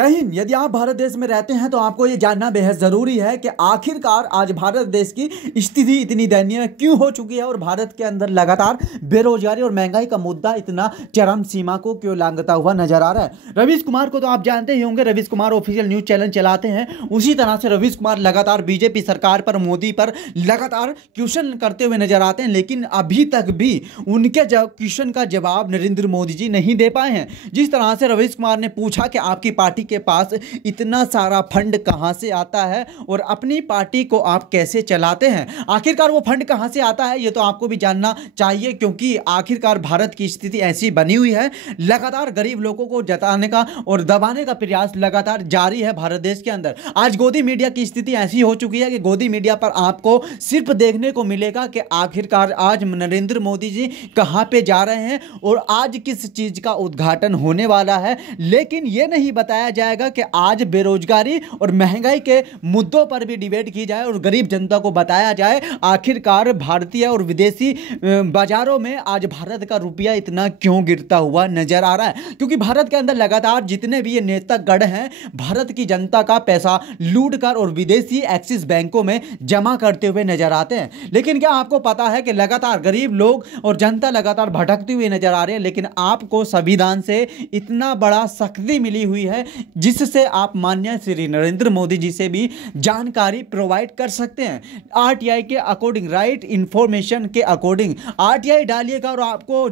नहीं, यदि आप भारत देश में रहते हैं तो आपको ये जानना बेहद ज़रूरी है कि आखिरकार आज भारत देश की स्थिति इतनी दयनीय क्यों हो चुकी है और भारत के अंदर लगातार बेरोजगारी और महंगाई का मुद्दा इतना चरम सीमा को क्यों लांघता हुआ नजर आ रहा है। रवीश कुमार को तो आप जानते ही होंगे, Ravish Kumar official news channel चलाते हैं। उसी तरह से रवीश कुमार लगातार बीजेपी सरकार पर, मोदी पर लगातार क्वेश्चन करते हुए नजर आते हैं, लेकिन अभी तक भी उनके क्वेश्चन का जवाब नरेंद्र मोदी जी नहीं दे पाए हैं। जिस तरह से रवीश कुमार ने पूछा कि आपकी पार्टी के पास इतना सारा फंड कहां से आता है और अपनी पार्टी को आप कैसे चलाते हैं, आखिरकार वो फंड कहां से आता है, ये तो आपको भी जानना चाहिए, क्योंकि आखिरकार भारत की स्थिति ऐसी बनी हुई है, लगातार गरीब लोगों को जताने का और दबाने का प्रयास लगातार जारी है भारत देश के अंदर। आज गोदी मीडिया की स्थिति ऐसी हो चुकी है कि गोदी मीडिया पर आपको सिर्फ देखने को मिलेगा कि आखिरकार आज नरेंद्र मोदी जी कहां पे जा रहे हैं और आज किस चीज का उद्घाटन होने वाला है, लेकिन यह नहीं बताया जाएगा कि आज बेरोजगारी और महंगाई के मुद्दों पर भी डिबेट की जाए और गरीब जनता को बताया जाए आखिरकार भारतीय और विदेशी बाजारों में आज भारत का रुपया इतना क्यों गिरता हुआ नजर आ रहा है। क्योंकि भारत के अंदर लगातार जितने भी ये नेतागण हैं, भारत की जनता का पैसा लूट कर और विदेशी एक्सिस बैंकों में जमा करते हुए नजर आते हैं। लेकिन क्या आपको पता है कि लगातार गरीब लोग और जनता लगातार भटकती हुई नजर आ रही है, लेकिन आपको संविधान से इतना बड़ा शक्ति मिली हुई है जिससे आप माननीय श्री नरेंद्र मोदी जी से भी जानकारी प्रोवाइड कर सकते हैं। आरटीआई के अकॉर्डिंग, राइट इंफॉर्मेशन के अकॉर्डिंग आरटीआई डालिएगा और आपको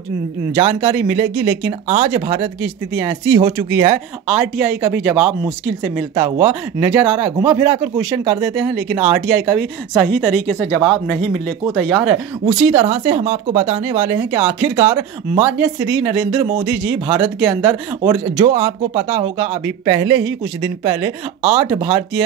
जानकारी मिलेगी। लेकिन आज भारत की स्थिति ऐसी हो चुकी है, आरटीआई का भी जवाब मुश्किल से मिलता हुआ नजर आ रहा है। घुमा फिराकर क्वेश्चन कर देते हैं, लेकिन आरटीआई का भी सही तरीके से जवाब नहीं मिलने को तैयार है। उसी तरह से हम आपको बताने वाले हैं कि आखिरकार माननीय श्री नरेंद्र मोदी जी भारत के अंदर, और जो आपको पता होगा अभी पहले ही कुछ दिन पहले 8 भारतीय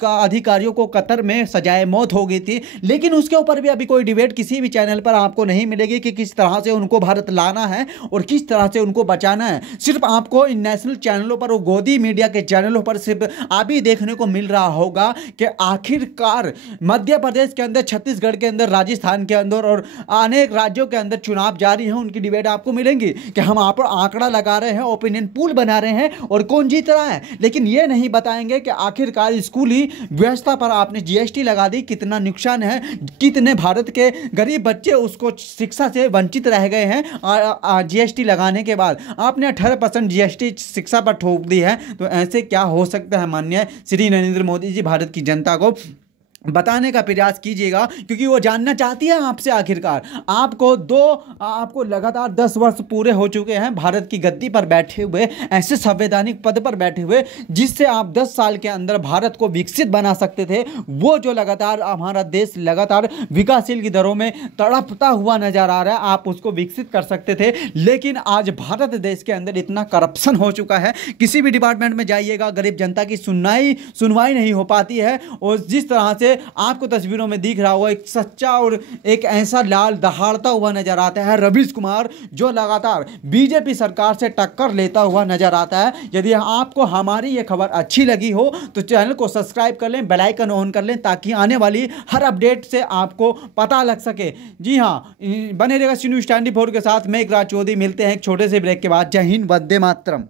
अधिकारियों को कतर में सजाए मौत हो गई थी, लेकिन उसके ऊपर भी अभी कोई डिबेट किसी भी चैनल पर आपको नहीं मिलेगी कि किस तरह से उनको भारत लाना है और किस तरह से उनको बचाना है। सिर्फ आपको इन नेशनल चैनलों पर और गोदी मीडिया के चैनलों पर सिर्फ अभी देखने को मिल रहा होगा कि आखिरकार मध्य प्रदेश के अंदर, छत्तीसगढ़ के अंदर, राजस्थान के अंदर और अनेक राज्यों के अंदर चुनाव जारी है, उनकी डिबेट आपको मिलेंगी कि हम आप पर आंकड़ा लगा रहे हैं, ओपिनियन पूल बना रहे हैं और कौन जीत रहा है। लेकिन यह नहीं बताएंगे कि आखिरकार स्कूली व्यवस्था पर आपने जीएसटी लगा दी, कितना नुकसान है, कितने भारत के गरीब बच्चे उसको शिक्षा से वंचित रह गए हैं। जीएसटी लगाने के बाद आपने 18% जीएसटी शिक्षा पर ठोक दी है, तो ऐसे क्या हो सकता है। माननीय श्री नरेंद्र मोदी जी भारत की जनता को बताने का प्रयास कीजिएगा, क्योंकि वो जानना चाहती है आपसे आखिरकार आपको लगातार 10 वर्ष पूरे हो चुके हैं भारत की गद्दी पर बैठे हुए, ऐसे संवैधानिक पद पर बैठे हुए जिससे आप 10 साल के अंदर भारत को विकसित बना सकते थे। वो जो लगातार हमारा देश लगातार विकासशील की दरों में तड़पता हुआ नजर आ रहा है, आप उसको विकसित कर सकते थे। लेकिन आज भारत देश के अंदर इतना करप्शन हो चुका है, किसी भी डिपार्टमेंट में जाइएगा गरीब जनता की सुनवाई नहीं हो पाती है। और जिस तरह से आपको तस्वीरों में दिख रहा होगा, एक सच्चा और एक ऐसा लाल दहाड़ता हुआ नजर आता है रवीश कुमार, जो लगातार बीजेपी सरकार से टक्कर लेता हुआ नजर आता है। यदि आपको हमारी ये खबर अच्छी लगी हो तो चैनल को सब्सक्राइब कर लें, बेल आइकन ऑन कर लें, ताकि आने वाली हर अपडेट से आपको पता लग सके। जी हाँ, बने रहेगा न्यूज़ 24 के साथ। मैं एक राज चौधरी, मिलते हैं एक छोटे से ब्रेक के बाद। जय हिंद, वंदे मातरम।